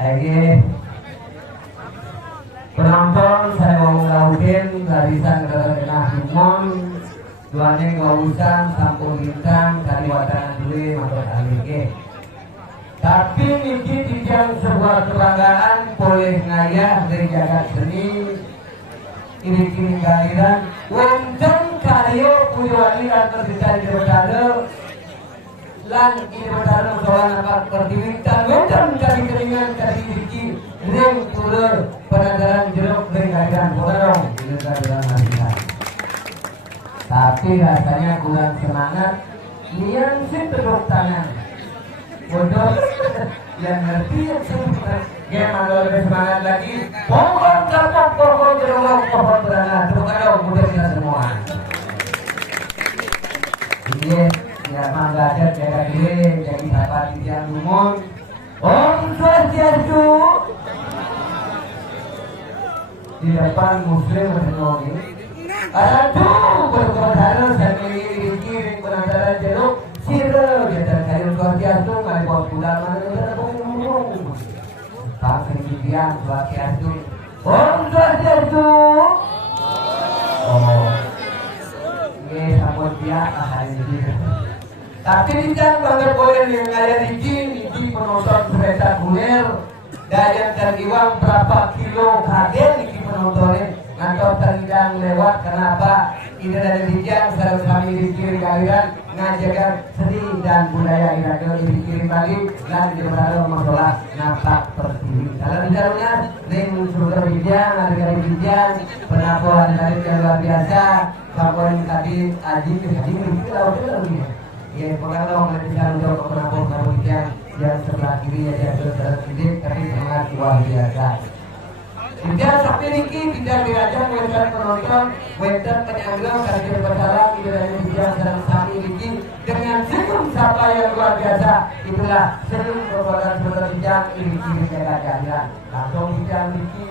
Ayo penonton saya mau ngelaudin barisan tengah Dumon duane ngawusan sampun bintang kali watanan duwe matur alike. Tapi niki dijang sebuah kebanggaan boleh ngayah dari jagat seni ini kini galiran wonten karyo pujawani lan terdesak di Bedale lan ini Bedale soal apa perdiwitan wonten dari keringan dari iki ring tulur penadaran jeruk dari galiran borong di galiran harian. Tapi rasanya kurang semangat nian sih tepuk tangan bodoh yang ngerti yang semangat gimana lebih semangat lagi pokok kapok pokok jeruk pokok berangkat tepuk tangan mudah kita semua iya ya mangga ada jaga diri jadi dapat yang umum Om Swastiastu di depan muslim bernomi aduh berkomentar saya kirim penandaran jeruk sirel dia terkait Swastiastu kali buat bulan mana kita ngomong Pak Sedikian Swastiastu Om Swastiastu oh ini sabot dia hari ini tapi tidak banget boleh yang ada di penonton spektakuler daya tergiwang berapa kilo kaget di penontonnya ngantor terhidang lewat kenapa ini dari bijak sarang kami dikirim kalian ngajakan seni dan budaya Irak dikirim balik dan diberlalu masalah napak pertiwi kalau di dalamnya ring sudah bijak dari bijak penabuhan dari yang luar biasa kawan tadi aji itu lautnya ya pengaruh menjadi untuk penabuhan bijak yang sebelah kiri ya sudah sedikit tapi sangat luar biasa. Tidak sampai niki tidak dirajang website penonton, website penyangga karena bersalah tidak ada bijak dan sami niki dengan senyum sapa yang luar biasa. Itulah senyum perbuatan saudara bijak ini kiri jaga jalan. Langsung bijak niki,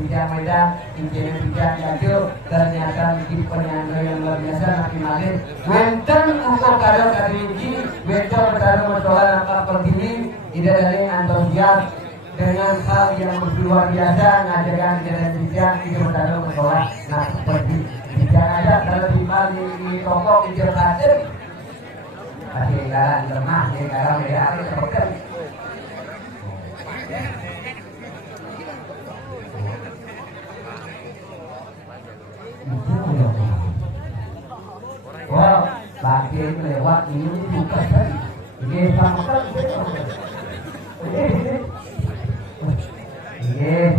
bijak Medan, bijak Yado, ternyata niki penyangga yang luar biasa nanti malin. Website untuk kado kali niki, website bertaruh masalah apa berdiri tidak ada yang antusias. Dengan hal yang luar biasa ngajarkan jalan bijak di bertaruh masalah nah seperti bijak ada kalau di toko di pasir masih garan lemah ya garam ya itu seperti wah bangkit lewat ini buka tadi ini sama ini yes,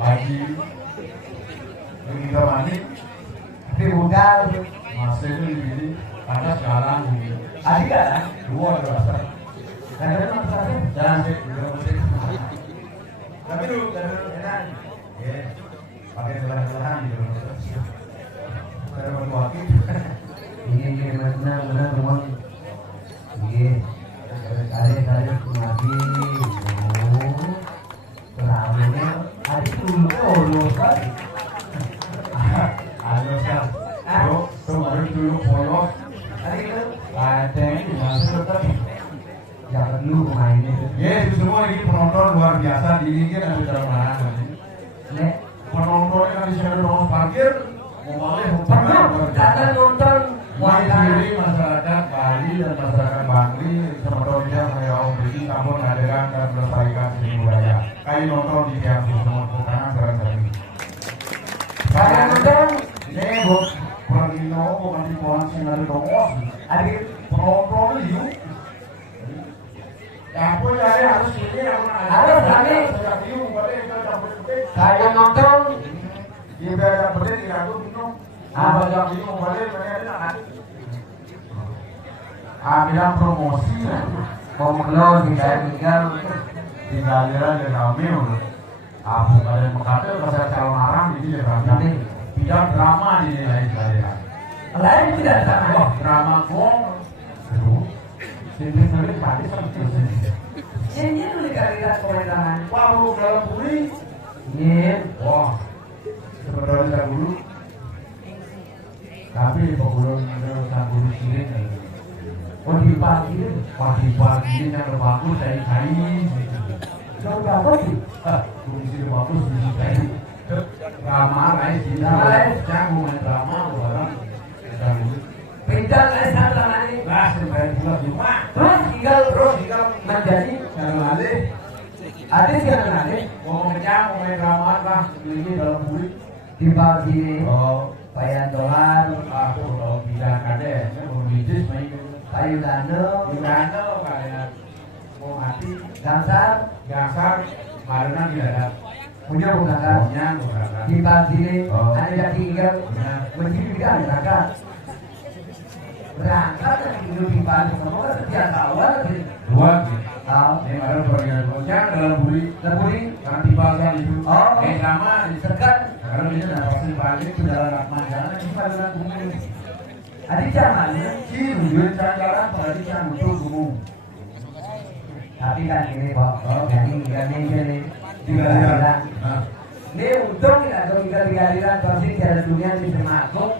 pagi kita panik tapi budal masih itu ini ada sekarang ini adik kan dua rasa ada masalah jangan sih tapi dulu enak ya pakai celah-celahan gitu saya berwakil ini benar memang iya kali-kali nabi Jangan dulu pemainnya. Ya itu semua ini penonton luar biasa di ini kan ada cara Nek, penontonnya kan di sana dong parkir pernah datang nonton Ini sendiri masyarakat Bali dan masyarakat Bangli sebetulnya saya beri kamu mengadakan dan melestarikan seni budaya. Kayak nonton di tiap semua karena sering-sering. Saya nonton Ini buat Pralino bukan di pohon sinar dongos. adik Penonton itu. Ya pun saya harus ini yang Harus, kami. Saya nonton Ibu ada beli tidak tuh minum. Apa? Yang minum balik mereka bilang promosi mau close tinggal tinggal jalan dari kami aku kalian mengatakan bahasa calon arang ini dari kami bidang drama dinilai saya lain tidak sama. drama kong sendiri tadi seperti Ini tuh dikalikan komentar. wah lu dalam pulih Iya. wah sebenarnya dulu tapi pegulung guru siring Oh di pagi pagi-pagi yang bagus dari kain Jauh berapa sih? fungsi bagus di kain drama lain sih Drama lain. jago main drama orang Pindah lain satu ini. lah sampai bulan Jumat Terus tinggal menjadi yang lalu ada yang nanti mau ngejam mau main drama lah ini dalam bulik di pagi oh bayan dolar aku kalau bilang kade mau bisnis main kayu dano gimana kayak mau mati gangsar gasar karena tidak ada punya bukan punya bukan di pagi Oh. ada yang tinggal menjadi tidak berangkat hidup di pagi semua setiap awal dua tahu ini ada pergian bocah dalam buli terburi karena di pasar itu Oh. sama sekat karena ini ada pasti balik ke dalam makna ini pada umum ada zamannya si tujuan jalan pada di sana untuk umum tapi kan ini kok jadi ini tiga jalan nah ini untung atau tiga pasti jalan dunia di semakuk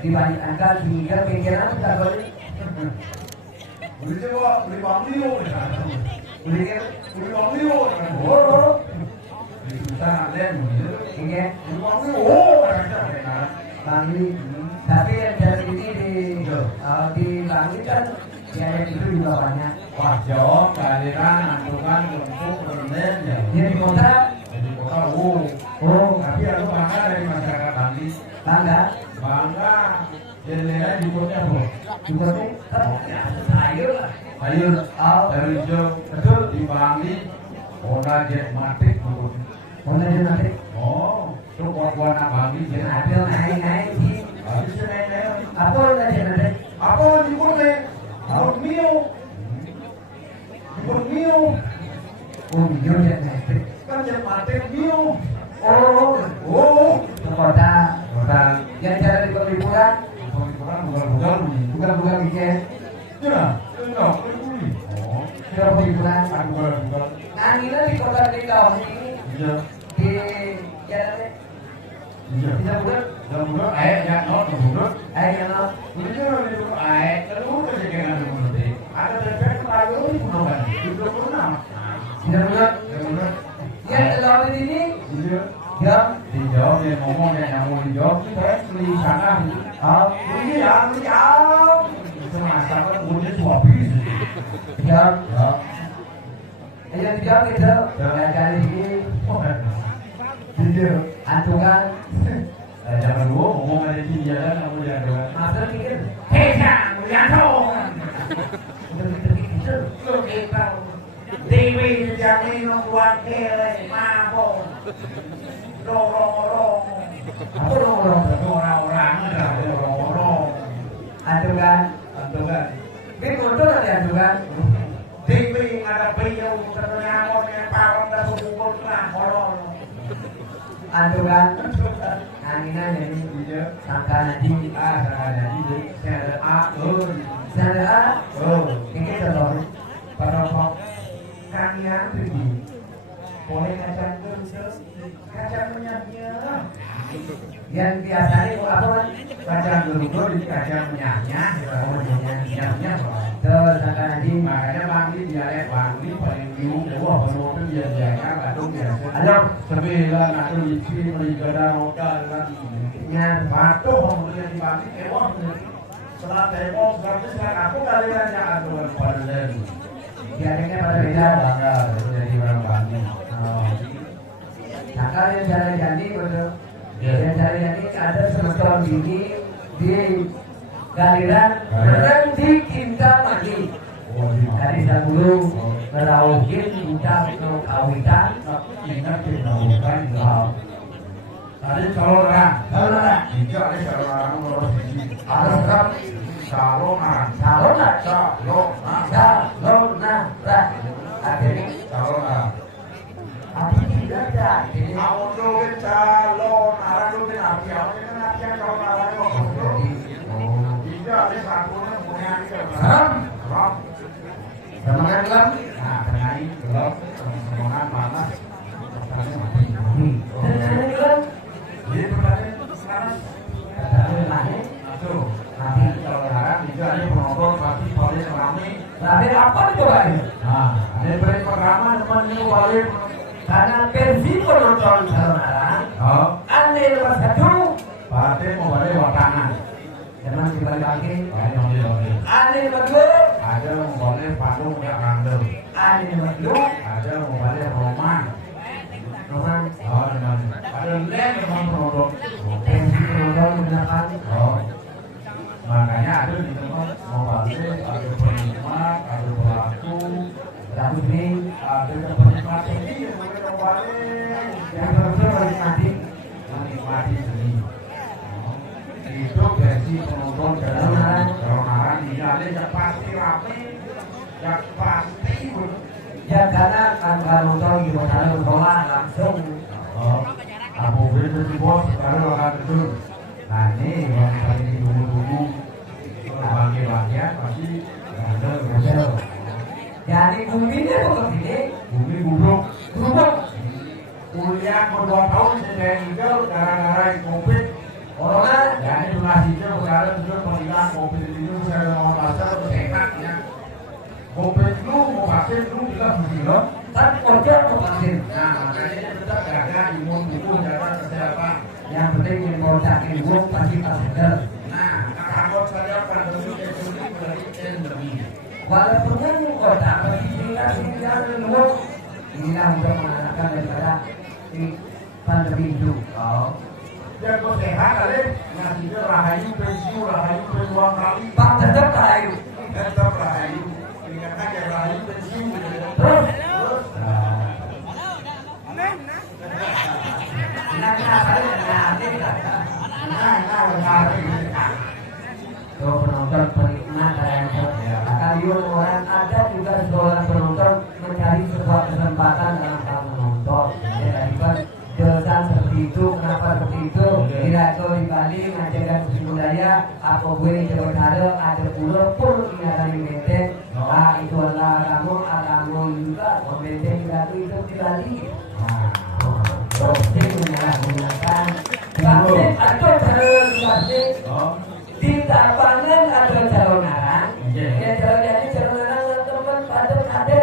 dibanding angka tinggal pikiran tidak boleh beli coba beli bambu pikir beli bambu oh di sana ada ini beli bambu oh ada Bangli tapi yang dari ini di Bangli kan yang itu juga banyak wah jawab kehadiran antukan kelompok rendeng ya ini di kota di kota oh tapi aku bangga dari masyarakat Bali bangga bangga jendela di kota bro di kota ayo lah ayo dari jauh betul di Bali Honda Jet Matic bro mana dia nanti oh itu kuat anak Bali Jet ada naik sih habis naik apa nanti nanti apa di kota Borneo di Borneo oh video dia naik kan Jet Matic Mio oh ke kota yang cara di kota liburan bukan weekend ya kira liburan Anginnya di kota di kawasan ini di jalannya tidak bukan yang tidak bukan yang telur ini yang dijawab dia ngomong yang nyamuk dijawab sih saya beli sana ini yang semasa kan udah suapi yang ya yang dijawab itu yang kali ini dia antungan jangan dulu ngomong ada di jalan kamu jangan master pikir hei yang tahu untuk kita kita Dewi jadi membuat kele mabok dorong orang antungan antungan ini betul ada antungan Dewi ada beliau ternyamon yang parang dan subur lah kolong antungan anginan ini sangka nanti saya saya ini telur para kalian pergi boleh kacang menyahnya yang biasanya apa kacang geruduk di kacang menyahnya menyahnya Terus akan nanti Makanya Bangli dialek Bangli paling bingung ya wah penonton biasa Bandung biasa. Halo. Sebilan atau licin menjadi modal lagi. Yang Batu kemudian di Bangli ewah. Setelah tembok berarti sekarang aku kalian yang aturan pada dialeknya pada beda. bangga itu jadi orang Bangli. Nah kalau yang jadi betul. Yang jadi ada semester ini di Galiran menang di Kintamani. Dari dahulu merauhin ucap kawitan Ingat dilakukan tadi kalau orang jika ada kalau orang menurut sisi harus kan Salona akhirnya tapi tidak ada ini awal dulu calon arah dulu api kalau arah tidak ada satunya punya Ram ram Ramangan lam nah kenai gelap semangat panas matanya mati Ramangan lam jadi pertanyaan sekarang Ramangan tuh nanti kalau arah tidak ada penonton pasti paling ramai. Ramangan apa itu Pak? Nah, ada brand pertama teman ini paling Karena versi penonton Salonara aneh nomor satu partai mau balik watangan. Jangan dibalik lagi aneh nomor dua Ada mau balik Padung nggak randel. aneh nomor dua Ada mau balik Roman. Roman Dengan ada lain teman penonton. versi penonton menggunakan Makanya ada di tempat mau balik ada penikmat, ada pelaku, lagu ini ada penikmat ini yang mau balik yang betul menikmati menikmati seni. Itu versi penonton Salonara ini ada yang pasti rame, yang pasti ya karena kan penonton di hotel berdoa langsung Abu Bakar di bos sekarang akan terjun. Nah ini yang paling ditunggu-tunggu bagian pasti ada Betul. Jadi buminya bukan ini bumi gubuk. berubah Kuliah kedua tahun saya tinggal gara-gara COVID. corona Jadi donasi itu sekarang sudah pernikahan COVID itu saya mau pasar sehat ya. COVID lu mau vaksin lu bisa begitu. tapi kerja vaksin Nah makanya tetap jaga imun tubuh, jaga kesehatan. yang penting mengotak ibu pasti pasir Nah kalau saya pandemi ekonomi berarti endemi. walaupun kan kota verifikasi jalan luar inilah untuk mengarahkan daripada ini pandemi itu Dan kau sehat kali, ngasihnya rahayu pensiun, rahayu peluang kali. Pak tetap kayu Tetap rahayu, ingat aja rahayu pensiun. terus Tuh penonton penikmat kayu orang ada juga seorang penonton mencari sebuah kesempatan dalam hal menonton. Ya tadi kan jelaskan seperti itu, kenapa seperti itu? Tidak tahu di Bali ngajarkan musik budaya, apa gue di Jawa Tengah ada pula pun ingatan di Menteng. Ah itu adalah agama juga, Menteng tidak itu di Bali. Roasting menggunakan vaksin atau calon vaksin di tapangan atau calon arang. Ya calon jadi calon arang teman pada ada.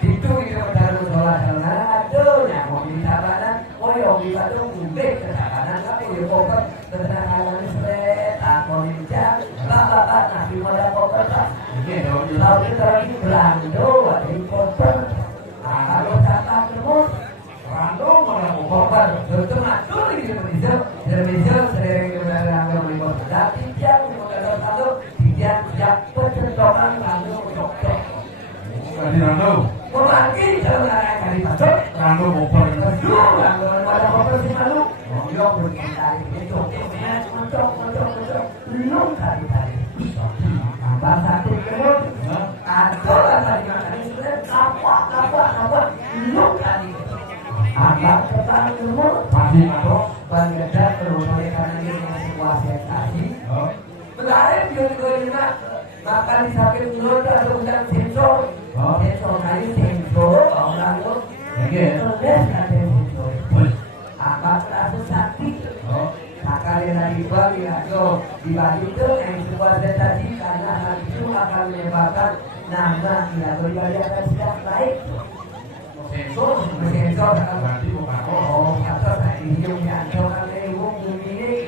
Itu kita calon calon arang ada. Ya mau di tapangan, oh yang di batu kumbek ke tapangan apa ya koper keterangan seret atau lincah. Bapak nasi pada koper tak. Lalu terakhir belando ada di koper. Kalau catat semua. Random mana Koper, betul matur di Indonesia sering kendaraan yang meliput. Tapi yang mengenal satu, tidak pencecokan langsung cocok. Tadi random, Memangki jalan arah kali masuk. random over. Aduh, langsung ada koper si malu. Yo berkali ini cocok, belum kali. Tambah satu kebun, ada tadi makan ini apa, belum kali. Agak tetap umur Masih atau Bangladesh berupaya karena ini sebuah sensasi. Menarik juga makan di samping mulut atau undang sensor. Sensor kayu sensor orang itu. Terus ada sensor. Apa terasa sakit? Maka dia lagi ribuan atau dibagikan yang sebuah tadi karena hal itu akan menyebabkan nama atau dibagikan tidak baik. Sensor berarti bukan oh atau tadi yang diantarkan lewat ini.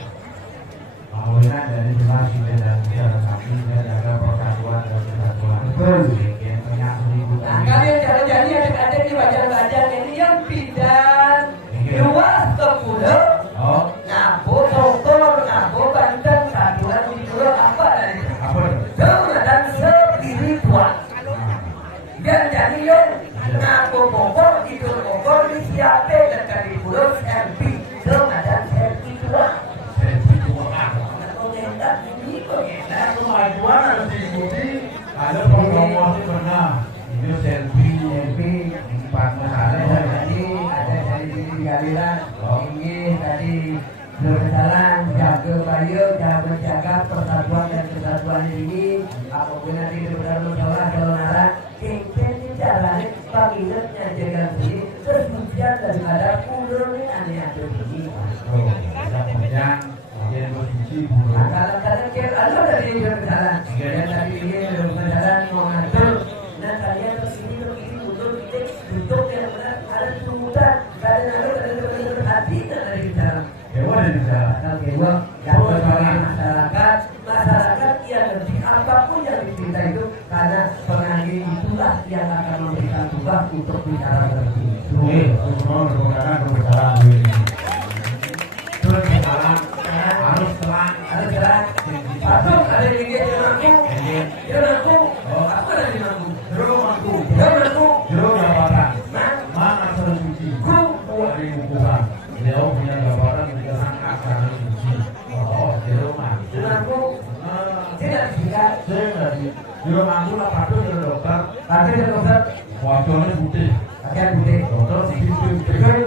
bangunan dari jelas sudah dan tidak tapi dia ada persatuan dan kesatuan. Betul. Yang punya seribu. Nah kalian jangan jadi ada di bagian-bagian ini yang pindah luas ke pulau. Oh, Ngapo Bogor, ngapo Banten, Kabupaten di pulau apa dari itu? apa? Dan spiritual. Dan jadi yang ngapo Bogor itu Bogor di siapa dan dari pulau MP dan spiritual. Kemajuan harus diikuti. Ada promosi pernah. Ini selfie, empat Ada dari Galiran, ini tadi berjalan jaga bayu, jaga persatuan dan kesatuan ini. Apapun nanti benar-benar saudara, kengken jalan panggilannya jaga sini, tersucian daripada pulau ini aneh-aneh ini. kemudian yang posisi buruk. Kadang-kadang ada dari berjalan, dan tadi ini berjalan mengatur. Nah kalian kesini mundur kita duduk yang benar ada tuntutan kadang-kadang hati dari dalam. Dewa dari sana. Kalau dewa yang masyarakat yang lebih apapun yang diminta itu karena pengantin itulah yang akan memberikan tugas untuk bicara seperti itu. Semua menggunakan perbicaraan ini. Terus jalan harus terang. Harus terang. Satu ada yang dia mengaku, apa dari mengaku? Dia mengaku. Jero jabatan. Mana suci? Dari ukuran. Beliau punya jabatan yang sangat sangat suci. Oh, jero mah. Mengaku. Tidak disikat. Jero ngaku lah patuh jero dokter. Tapi dia dokter. Wajahnya putih. Akan putih. Dokter begitu.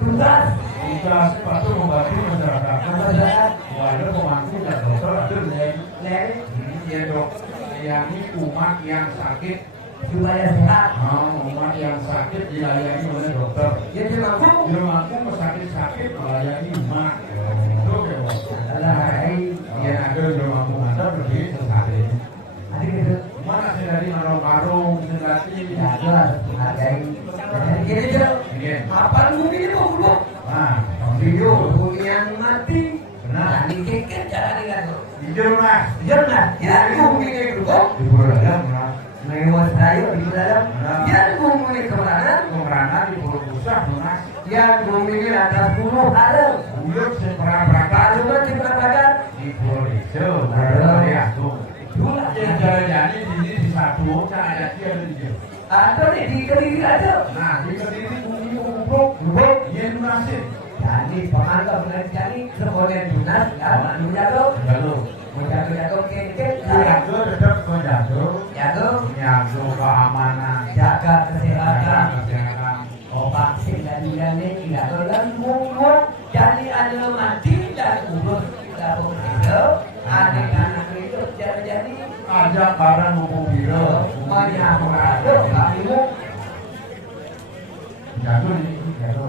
Tugas. Tugas patuh membantu masyarakat. Masyarakat. Ada pemangku dan dokter ada Lain. ya dok, melayani umat yang sakit. Supaya sehat. Umat yang sakit dilayani oleh dokter. Dia mampu. Dia mampu sakit melayani umat. Itu ya dok. Adalah hari Yang ada dia mampu ngantar pergi ke sakit. adik itu. Mana sih dari marung-marung gratis? Ya jelas menghargai. Jadi gini dia. Iya. Apa bumi ini mau dulu? Nah, Video bumi yang mati. Benar. Nah, dikit jangan digantung. hijau mas. Jangan. Ya bumi ini dulu. Di Pulau Dalam, mas. Mewas rayu di dalam. Ya bumi ini kemana? Kemerana di Pulau Pusat, mas. Ya bumi ini atas bulu ada. Buyut seperabarakan Cuma diperagakan. di Pulau Hijau, Pulau Yatung. Yang jalan-jalan di sini di satu, ada dia di sini. Atau di Kediri aja. Nah, di Kediri bumi kumpul, iya nasib. Jadi penganggap jadi sekolah dinas ya, menjaga, Lalu, menjaga kengkeng, jago tetap menjago, jaga, menjago keamanan, jaga kesehatan, kesehatan. vaksin dan lain-lain tidak boleh membuat jadi ada mati dan urus tidak boleh anak-anak itu jadi Ada barang buku biru, banyak orang itu jago ini, jago.